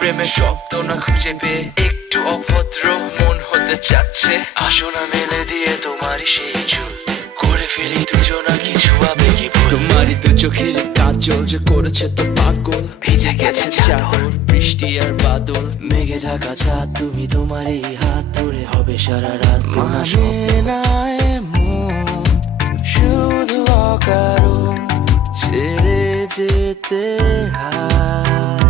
প্রেমের শব্দ না খুঁজে পেয়ে একটু অভদ্র মন হতে চাচ্ছে। আসো না মেলে দিয়ে তোমারই সেই চুল, করে ফেলি দুজনা কিছু আবেগী ভুল। তোমারই দু চোখের কাজল যে করেছে তো পাগল, ভিজে গেছে চাদর বৃষ্টি আর বাদল। মেঘে ঢাকা চাঁদ তুমি তোমারই হাত ধরে হবে সারা রাত। মানে না এমন শুধু অকারণ ছেড়ে যেতে হয়।